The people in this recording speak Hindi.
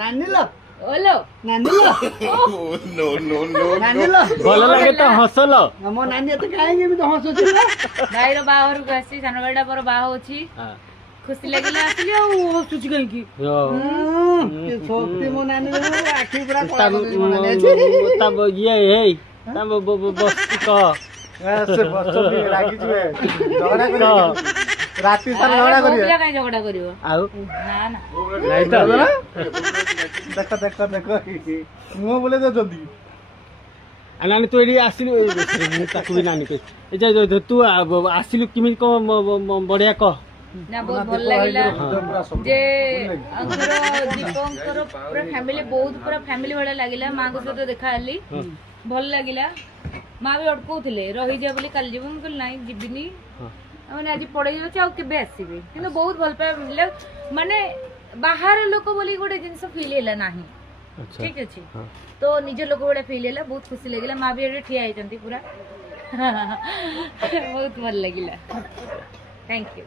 नानीलो ओलो नानीलो नो नो नो नानीलो ଭଲ ଲାଗେ ତ ହସଲ मो नानी तो काहेंगे भी तो हंसुची भाई रो बाहर को आसी सानो बेटा पर बाह होची खुशी लागिला आसली आ हसुची कहीं की के सोती मो नानी आखी पूरा कला कर मो नानी अछि तब ये हे तब बस क से बच्चों भी रागी जुए झगड़ा करियो राती सारा झगड़ा करियो बोला काई झगड़ा करियो आउ ना ना नहीं तो देखो देखो देखो मुंह बोले दे जल्दी नानी तू एडी आसिलु ताकू भी नानी कह ए तू आसिलु किमि को बढ़िया कह ना बहुत भल लागिला जे अंकर दीपंकर पूरा फैमिली बहुत पूरा फैमिली वाला लागिला मां को सहित देखा हली भल लागिला मां भी अटकौथिले रही जा बोली काल जीवन को नहीं जीविनी मैंने आज पड़े जाऊँ आउ केबे आसीबे किंतु बहुत भल पाए मिले माने बाहर लोक बोली गोटे जिनस फील हैला नाही ठीक अछि तो निज लोक गोटे फील हैला बहुत खुशी लागिला मां भी एडे ठिया आइचंती पूरा बहुत भल लागिला थैंक यू।